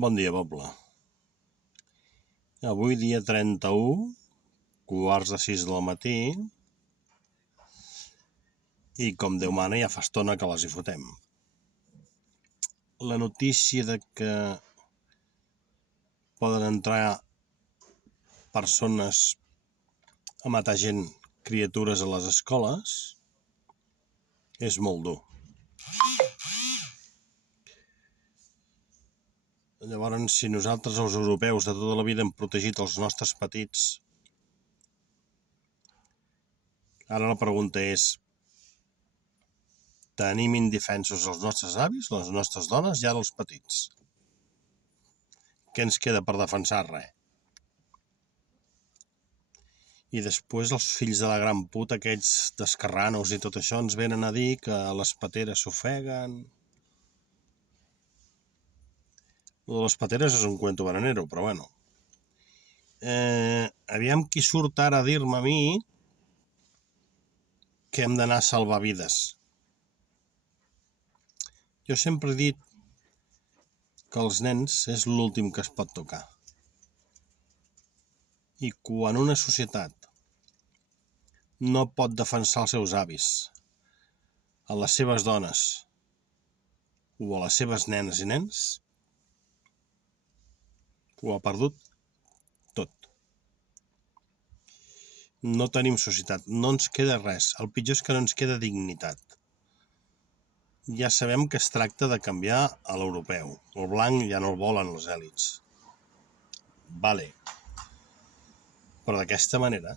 Bon dia, poble. Avui, dia 31, 5:45 del matí, i com Déu mana ja fa estona que les hi fotem. La notícia de que poden entrar persones a matar gent, criatures a les escoles, és molt dur. Llavors, si nosaltres, els europeus, de tota la vida hem protegit els nostres petits, ara la pregunta és: tenim indefensos els nostres avis, les nostres dones i ara els petits? Què ens queda per defensar? Res. I després els fills de la gran puta, aquests d'esquerranos i tot això, ens venen a dir que les pateres s'ofeguen. Lo de les pateres és un cuento bananero, però bueno. Aviam qui surt ara a dir-me a mi que hem d'anar a salvar vides. Jo sempre he dit que els nens és l'últim que es pot tocar. I quan una societat no pot defensar els seus avis, a les seves dones o a les seves nenes i nens, ho ha perdut tot. No tenim societat, no ens queda res. El pitjor és que no ens queda dignitat. Ja sabem que es tracta de canviar a l'europeu. El blanc ja no el volen les èlits. Vale. Però d'aquesta manera,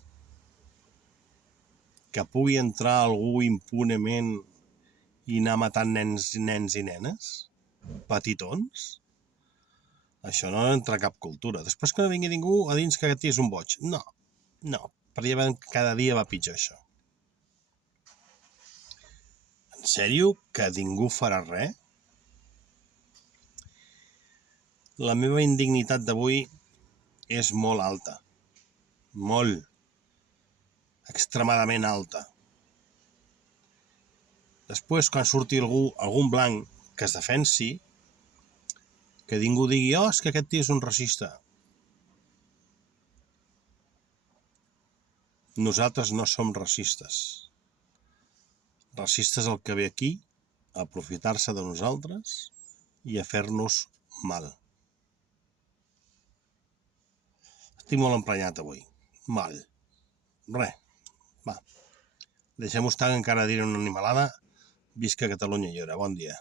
que pugui entrar algú impunement i anar matant nens i nenes, petitons, això no entra a cap cultura. Després que no vingui ningú a dins que aquest tio és un boig. No, perquè cada dia va pitjor això. En sèrio que ningú farà res? La meva indignitat d'avui és molt alta. Molt. Extremadament alta. Després, quan surti algun blanc que es defensi, que ningú digui: oh, és que aquest tio és un racista. Nosaltres no som racistes. Racista és el que ve aquí a aprofitar-se de nosaltres i a fer-nos mal. Estic molt emprenyat avui. Mal. Res. Va. Deixem-ho estar, encara diré una animalada. Visca Catalunya lliure. Bon dia.